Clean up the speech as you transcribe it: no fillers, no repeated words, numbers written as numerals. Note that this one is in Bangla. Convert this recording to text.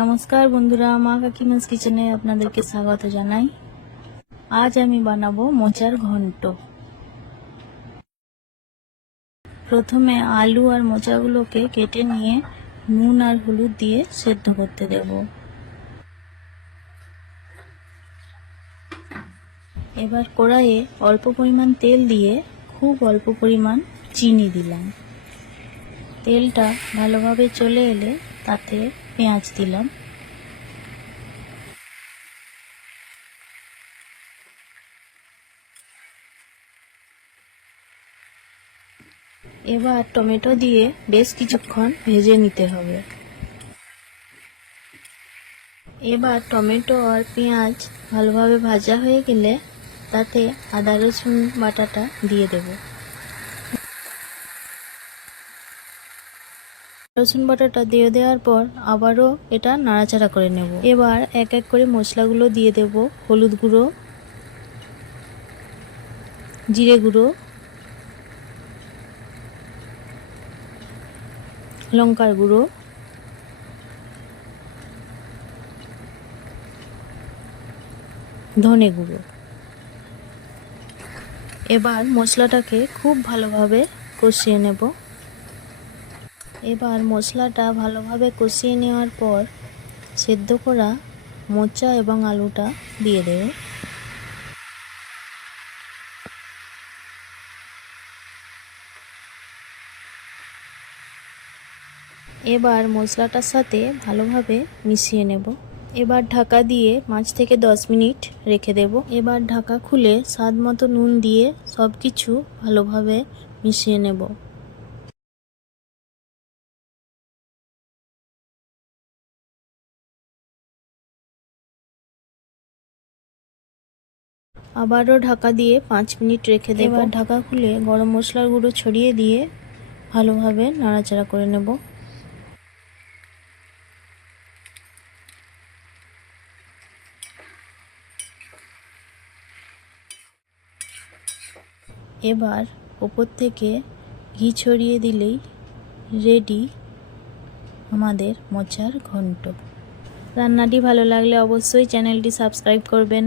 নমস্কার বন্ধুরা, মা কাকিমাস কিচেনে আপনাদেরকে স্বাগত জানাই। আজ আমি বানাবো মোচার ঘন্ট। প্রথমে আলু আর মোচাগুলোকে কেটে নিয়ে নুন আর হলুদ দিয়ে সেদ্ধ করতে দেব। এবার কড়াইয়ে অল্প পরিমাণ তেল দিয়ে খুব অল্প পরিমাণ চিনি দিলাম। তেলটা ভালোভাবে চলে এলে তাতে পেঁয়াজ দিলাম। এবার টমেটো দিয়ে বেশ কিছুক্ষণ ভেজে নিতে হবে। এবার টমেটো আর পেঁয়াজ ভালোভাবে ভাজা হয়ে গেলে তাতে আদা রসুন বাটাটা দিয়ে দেব। রসুন বাটাটা দিয়ে দেওয়ার পর আবারও এটা নাড়াচাড়া করে নেব। এবার এক এক করে মশলাগুলো দিয়ে দেব। হলুদ গুঁড়ো, জিরে গুঁড়ো, লঙ্কার গুঁড়ো, ধনে গুঁড়ো। এবার মশলাটাকে খুব ভালোভাবে কষিয়ে নেব। এবার মশলাটা ভালোভাবে কষিয়ে নেওয়ার পর সেদ্ধ করা মোচা এবং আলুটা দিয়ে দেব। এবার মশলাটার সাথে ভালোভাবে মিশিয়ে নেব। এবার ঢাকা দিয়ে 5 থেকে 10 মিনিট রেখে দেব। এবার ঢাকা খুলে স্বাদ মতো নুন দিয়ে সব কিছু ভালোভাবে মিশিয়ে নেব। আবারও ঢাকা দিয়ে 5 মিনিট রেখে দেব। এবার ঢাকা খুলে গরম মশলার গুঁড়ো ছড়িয়ে দিয়ে ভালোভাবে নাড়াচাড়া করে নেব। এবার উপর থেকে ঘি ছড়িয়ে দিলেই রেডি আমাদের মোচার ঘন্ট। রান্নাটি ভালো লাগলে অবশ্যই চ্যানেলটি সাবস্ক্রাইব করবেন।